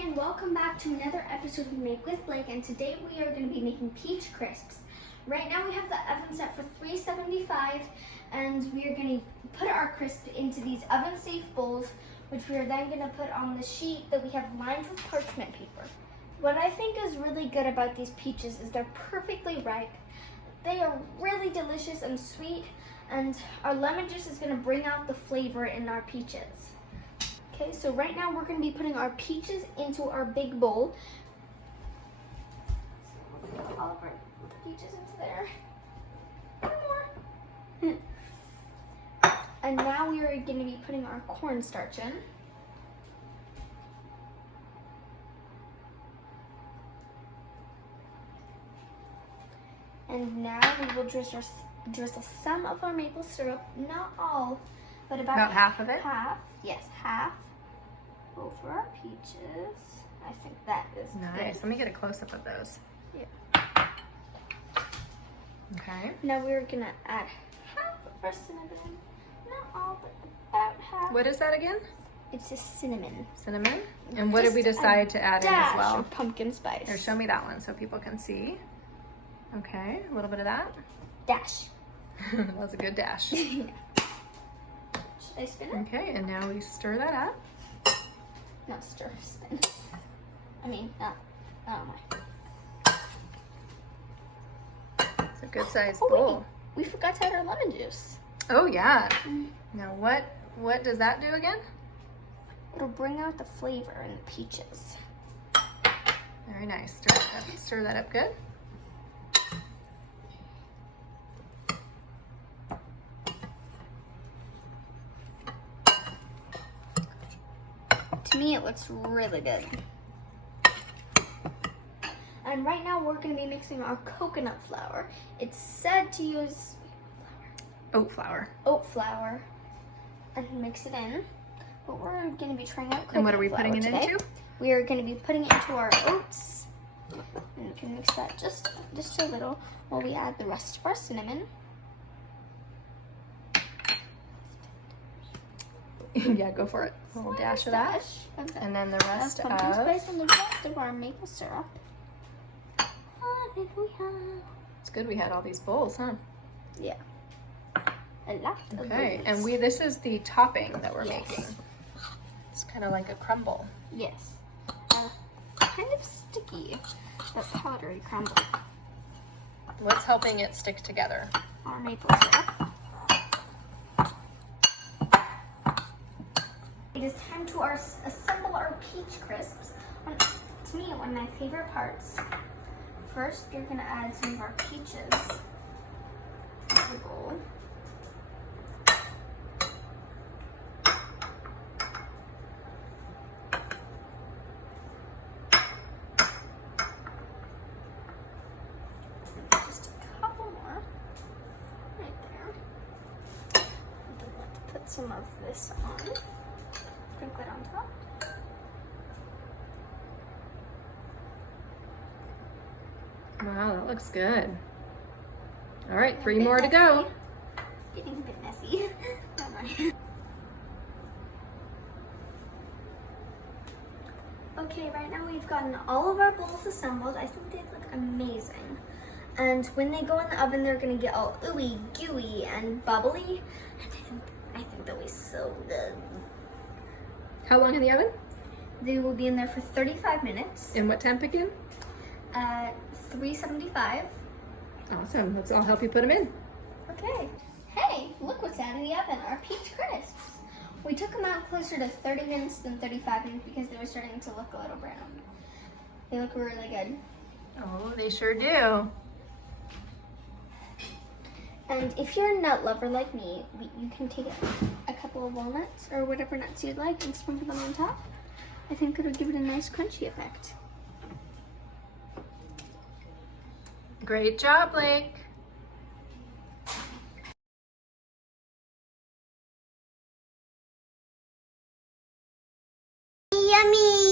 and welcome back to another episode of Make with Blake, and today we are going to be making peach crisps. Right now we have the oven set for 375 and we are going to put our crisp into these oven safe bowls, which we are then going to put on the sheet that we have lined with parchment paper. What I think is really good about these peaches is they're perfectly ripe. They are really delicious and sweet, and our lemon juice is going to bring out the flavor in our peaches. Okay, so right now we're going to be putting our peaches into our big bowl. So we'll put all of our peaches into there. One more. And now we are going to be putting our cornstarch in. And now we will drizzle some of our maple syrup, not all, but about half of it? Half, yes, half over our peaches. I think that is nice. good. Let me get a close-up of those. Yeah. Okay. Now we're gonna add half of our cinnamon. Not all, but about half. What is that again? It's a cinnamon. Cinnamon? And what did we decide to add in as well? Of pumpkin spice. Here, show me that one so people can see. Okay, a little bit of that. Dash. That was a good dash. Should I spin it? Okay, and now we stir that up. Not stir, spin. I mean, not. Oh my. It's a good sized Oh bowl. wait, we forgot to add our lemon juice. Oh yeah. Now what does that do again? It'll bring out the flavor in the peaches. Very nice. Stir that up. Stir that up good. To me, it looks really good. And right now, we're going to be mixing our coconut flour. It's said to use Oat flour. oat flour and mix it in. But we're going to be trying out coconut flour. And what are we putting it today. into? We are going to be putting it into our oats. And we can mix that just a little while we add the rest of our cinnamon. Yeah, go for it. A little dash of that. And then the rest of pumpkin spice and the rest of our maple syrup. Hallelujah. It's good we had all these bowls, huh? Yeah. A lot of Okay, bowls. and this is the topping that we're Yes. making. It's kind of like a crumble. Yes. Kind of sticky, but powdery crumble. What's helping it stick together? Our maple syrup. It is time to assemble our peach crisps. To me, one of my favorite parts. First, you're going to add some of our peaches into the bowl. Just a couple more right there. And then let's put some of this on. Sprinkle it on top. Wow, that looks good. All right, 3 more to go. Getting a bit messy. Don't worry. Okay, right now we've gotten all of our bowls assembled. I think they look amazing. And when they go in the oven, they're gonna get all ooey, gooey, and bubbly. And I think they'll be so good. How long in the oven? They will be in there for 35 minutes. And what temp again? 375. Awesome. I'll help you put them in. Okay. Hey, look what's out of the oven, our peach crisps. We took them out closer to 30 minutes than 35 minutes because they were starting to look a little brown. They look really good. Oh, they sure do. And if you're a nut lover like me, you can take a couple of walnuts or whatever nuts you'd like and sprinkle them on top. I think it'll give it a nice crunchy effect. Great job, Blake. Yummy!